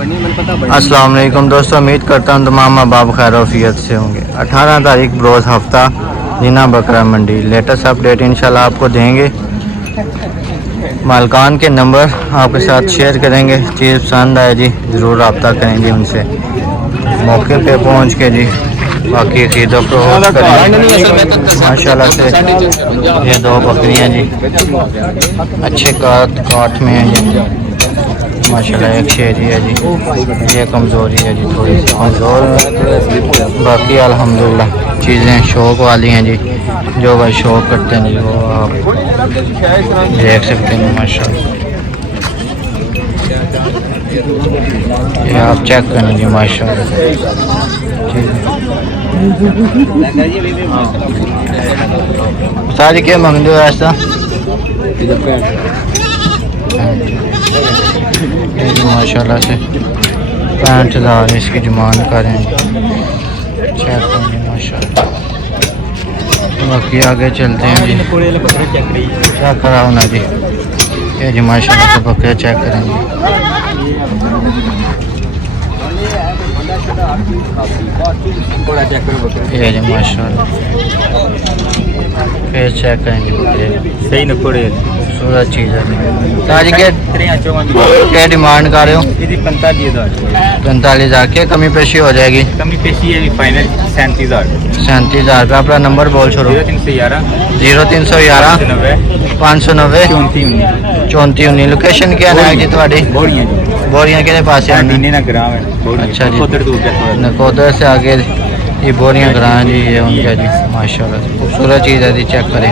अस्सलाम वालेकुम दोस्तों, उम्मीद करता हूँ तमाम अहबाब खैर वफियत से होंगे। 18 तारीख बरोज़ हफ्ता जीना बकरा मंडी लेटेस्ट अपडेट इंशाल्लाह आपको देंगे। मालकान के नंबर आपके साथ शेयर करेंगे। चीज़ पसंद आए जी ज़रूर रब्ता करेंगे उनसे मौके पे पहुँच के जी। बाकी खरीदो फरोख्त करेंगे माशाल्लाह से। ये दो बकरियाँ जी अच्छे काट में हैं जी माशाल्लाह। एक शेरी है जी, ये कमज़ोरी है जी, थोड़ी सी कमज़ोर है। बाकी अल्हम्दुलिल्लाह चीज़ें शौक़ वाली हैं जी, जो भाई शौक़ करते हैं जी वो आप देख सकते हैं माशाल्लाह। ये आप चेक करें जी माशाल्लाह। सारी क्या मंगते हो ऐसा माशाल्लाह से 65,000 इसकी डिमांड करें चेक करेंगे माशाल्लाह। बाकी आगे चलते हैं जी, क्या करा होना जी। ये जी माशाल्लाह से बकरे चेक करेंगे। ये जी माशाल्लाह फिर चेक करेंगे बकरे सही न पड़े खूबसूरत चीज़ है। ताजी क्या डिमांड कर रहे हो? 45,000 के कमी पेशी हो जाएगी? कमी पेशी है फाइनल 37,000 रुपये। अपना नंबर बोल छोड़ो। 0311 590 34 19। लोकेशन क्या है जी थोड़ी? बोरियां के पास है। अच्छा जी, नकोदर से आगे ये बोरियां ग्रां जी, ये उनका जी माशाल्लाह खूबसूरत चीज़ है जी, चेक करें।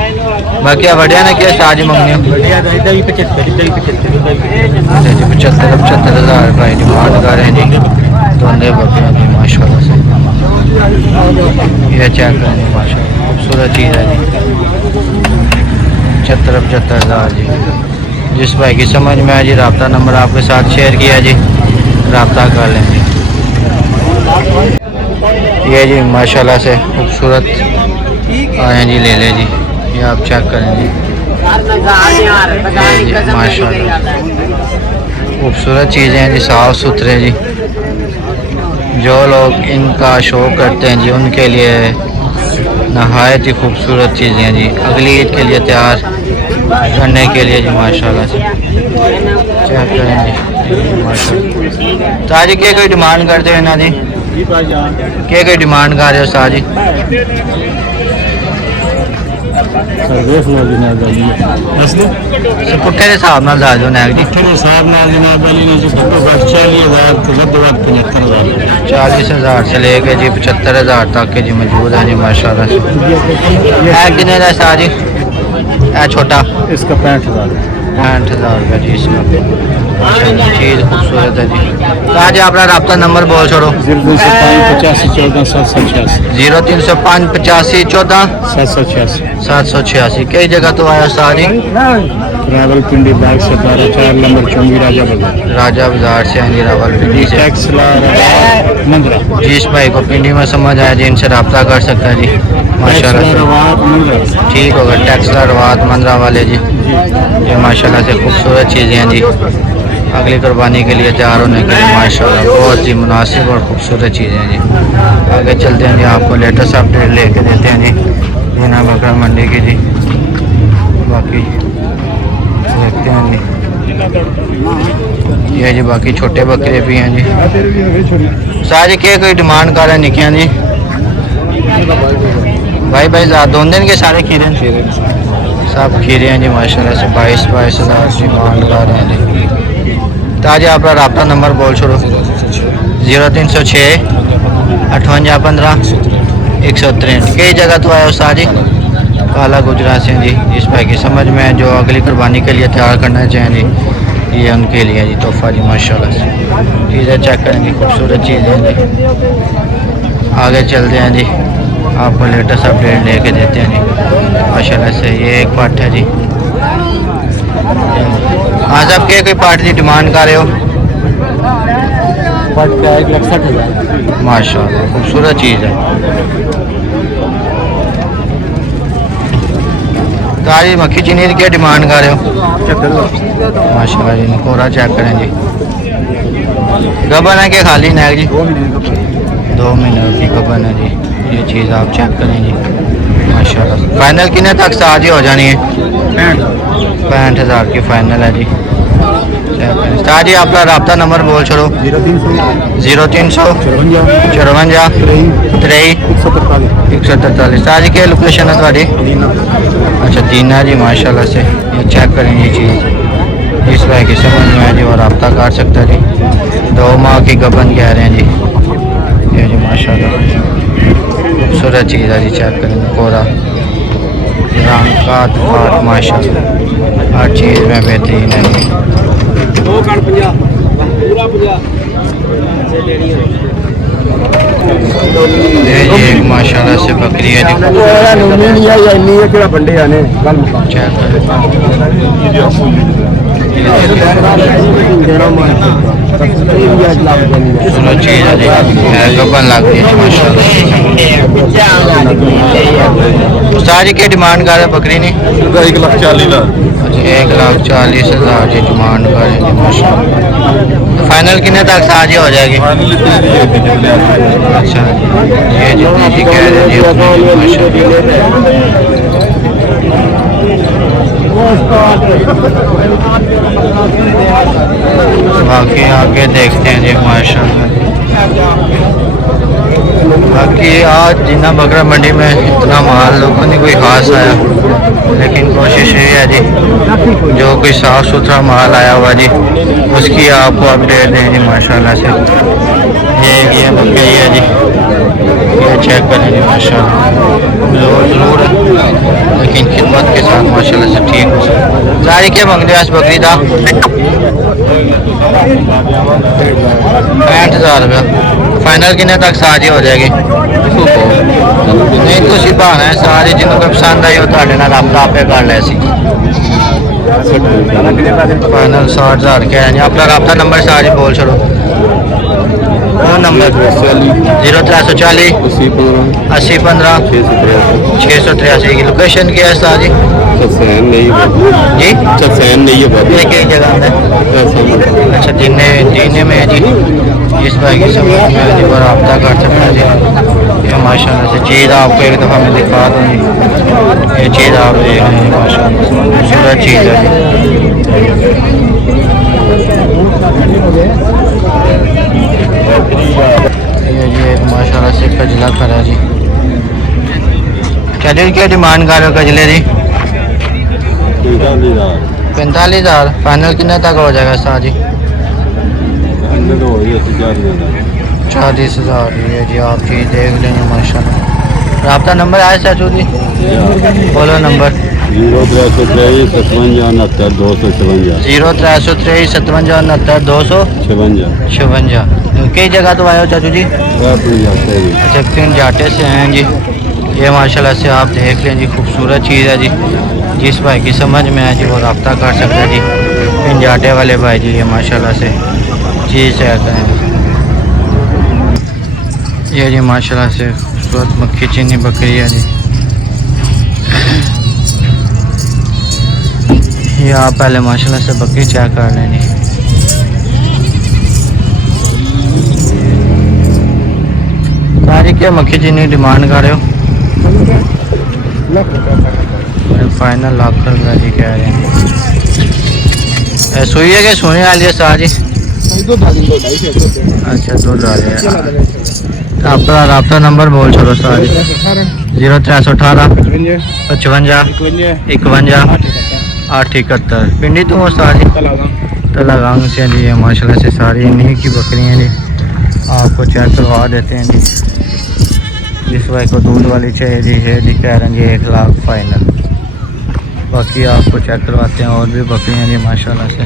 बाकी बढ़िया ना क्या साज मंगने 75,000 रुपये डिमांड कर रहे हैं जी दोनों बकरियां जी माशाल्लाह से। ये चेक करें माशाल्लाह खूबसूरत चीज़ है जी। 75,000 जी। जिस भाई की समझ में आए जी रब्ता नंबर आपके साथ शेयर किया जी, रब्ता कर लें जी। ये जी माशाल्लाह से खूबसूरत आए जी, ले लें जी। ये आप चेक करें जी माशाल्लाह खूबसूरत चीज़ें हैं जी, साफ़ सुथरे जी। जो लोग इनका शौक़ करते हैं जी उनके लिए नहायत ही खूबसूरत चीज़ें हैं जी। अगली ईद के लिए तैयार करने के लिए जी माशाल्लाह से चेक करें जी माशाल्लाह। ताजी क्या कोई डिमांड करते हो ना जी? क्या कोई डिमांड कर रहे हो साजी? पुट्ठे के हिसाब नाल दस दो नैक जी। 40,000 से लेके जी 75,000 तक के जी मौजूद है जी माशाल्लाह से। कितने का साजी? छोटा इसका 65,000 रुपये जी इसका। चीज़ खूबसूरत है जी। कहाँ जी अपना रब्ता नंबर बोल छोड़ो। 0305 85 14 786। कई जगह तो आया सारी? रावल पिंडी बाग से 4 नंबर चुंगी राजा बाजार से हैं जी, रावल पिंडी से। जिस भाई को पिंडी में समझ आया जी इनसे रब्ता कर सकता है जी माशाल्लाह। ठीक होगा टैक्सला रवात मंदरा वाले जी। ये माशाल्लाह से खूबसूरत चीज़ें हैं जी, अगली कुर्बानी के लिए तैयार होने के लिए माशाल्लाह बहुत ही मुनासिब और ख़ूबसूरत चीज़ें हैं जी। आगे चलते हैं जी, आपको लेटेस्ट अपडेट लेके देते हैं जी जीना बकरा मंडी की जी। बाकी देखते हैं जी, ये जी बाकी छोटे बकरे भी हैं जी। सारे के कोई डिमांड कर रहे हैं निकियाँ जी? भाई दोनों दिन के सारे खीरे सब खीरे हैं जी माशाल्लाह से। 22,000 डिमांड कर रहे हैं जी। ताजे आपका रब्ता नंबर बोल छोड़ो। 0306 58 15 163। कई जगह तो आया सारी काला गुजरात से जी। जिस भाई की समझ में है जो अगली कुर्बानी के लिए तैयार करना चाहें जी, ये उनके लिए जी तोहफा जी माशाल्लाह से। चीज़ें चेक करेंगे खूबसूरत चीज़ें हैं जी। आगे चलते हैं जी, आपको लेटेस्ट अपडेट लेके देते हैं जी माशाल्लाह से। ये एक पार्ट है जी। हाँ साहब क्या कोई पार्ट की डिमांड कर रहे हो? 1,60,000 माशाल्लाह खूबसूरत चीज़ है। ताजी मक्खी चीनी की डिमांड कर रहे हो? माशाल्लाह जी, कोरा चेक करें जी। गबन है कि खाली नैक जी? 2 महीने की गबन है जी। ये चीज़ आप चेक करें जी माशाल्लाह। फाइनल कितने तक शादी हो जानी है? 65,000 की फाइनल है जी। उस्ताद जी अपना रब्ता नंबर बोल छोड़ो। 0300 54 23 143। उस्ताद जी क्या लोकेशन है थोड़ी? अच्छा दीना जी माशाल्लाह से ये चेक करें ये चीज़ इस भाई की समझ में है जी और रब्ता कर सकता है जी। 2 माह की गबन कह रहे हैं जी। ये जी माशाल्लाह खूबसूरत चीज़ है जी। चेक करें पूरा रंग काट माशाल्लाह हर चीज़ में बेहतरीन है जी। ये जी एक माशाल्लाह से बकरी है खूबसूरत चीज़ है जी। गबन लगती है माशाल्लाह। उस्ताद जी की डिमांड कर रहे बकरी नहीं? 1,40,000। अच्छा 1,40,000 की डिमांड कर रहे हैं माशाल्लाह। फाइनल कितने तक साजी हो जाएगी? अच्छा ये जितनी जी कह रहे हैं जी बाकी आगे देखते हैं जी माशाल्लाह। बाकी आज जिन्ना बकरा मंडी में इतना माल लोगों ने कोई खास आया, लेकिन कोशिश ये है जी जो कोई साफ़ सुथरा माल आया हुआ जी उसकी आपको अपडेट दें जी माशाल्लाह से। ये बकरी है जी, ये चेक करें जी माशाल्लाह। लोड ज़रूर है लेकिन खिदमत के साथ माशाल्लाह से ठीक हो सकता। सारी क्या मंग रहे बकरी का? 65,000 रुपया। फाइनल कितने तक साजी हो जाएगी? नहीं तो भाना है सारी जिन्होंने पसंद आई वो रब्ता आपे कर ले सी। फाइनल 60,000 क्या है जी। अपना रब्ता नंबर सारी बोल छोड़ो। नंबर 0340 80 15 683 की लोकेशन क्या है सारी जी? एक जगह है। अच्छा दीने में है जी। इस भाई की समझ में है जी और रब्ता कर सकता है जी। ये माशाल्लाह से चीज़ आपको एक दफ़ा मैं दिखा दूँ जी। ये चीज़ आप देख रहे हैं माशाल्लाह खूबसूरत चीज़ है ये एक माशाल्लाह से कजला खड़ा जी। चलिए क्या डिमांड कर रहे हो कजले जी? 45,000। फाइनल कितने तक हो जाएगा सर जी? 40,000। ये जी आप चीज़ देख लेंगे माशाल्लाह। रब्ता नंबर आया चाचू जी? बोलो नंबर। 0323 57 259 कई जगह तो आए हो चाचू जी? अच्छा तीन जाटे से हैं जी। ये माशाल्लाह से आप देख लें जी खूबसूरत चीज़ है जी। जिस भाई की समझ में है जी वो रब्ता कर सकता है जी। तीन जाटे वाले भाई जी ये माशाल्लाह से चीज़ शेयर करें। ये जी माशाल्लाह से खूबसूरत मक्खी चीनी बकरी है जी। ये आप पहले माशाल्लाह से बकरी चेक कर लें जी। सारी क्या मक्खी चीनी डिमांड कर रहे हो? फाइनल लाख रुपया जी कह रहे हैं। सुई है कि सोने वाली है सारी? अच्छा दूध वाली है। अपना रब्ता नंबर बोल छोड़ो सारी। 0318 55 51 871। पिंडी तो वो सारी तलागांग से जी। माशाल्लाह से सारी इन्हीं की बकरियाँ जी। आपको चेक करवा देते हैं जी। जिस भाई को दूध वाली चाहिए जी है जी कह रहे हैं जी 1 लाख फाइनल। बाकी आपको चेक करवाते हैं और भी बकरियाँ जी माशाल्लाह से।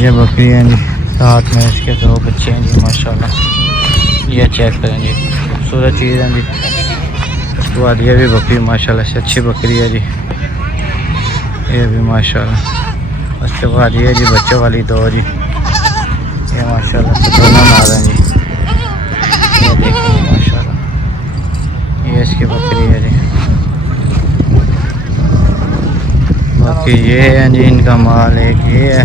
ये बकरियाँ जी साथ में इसके 2 बच्चे हैं जी माशाल्लाह। ये चेक करें जी खूबसूरत चीज़ है जी। उसके बाद ये भी बकरी माशाल्लाह से अच्छी बकरी है जी। ये भी माशाल्लाह। उसके बाद ये जी बच्चे वाली 2 जी। ये माशाल्लाह से दोनों नार हैं जी। ये देखिए माशाल्लाह ये इसकी बकरी है जी। बाकी ये है जी इनका माल। एक ये है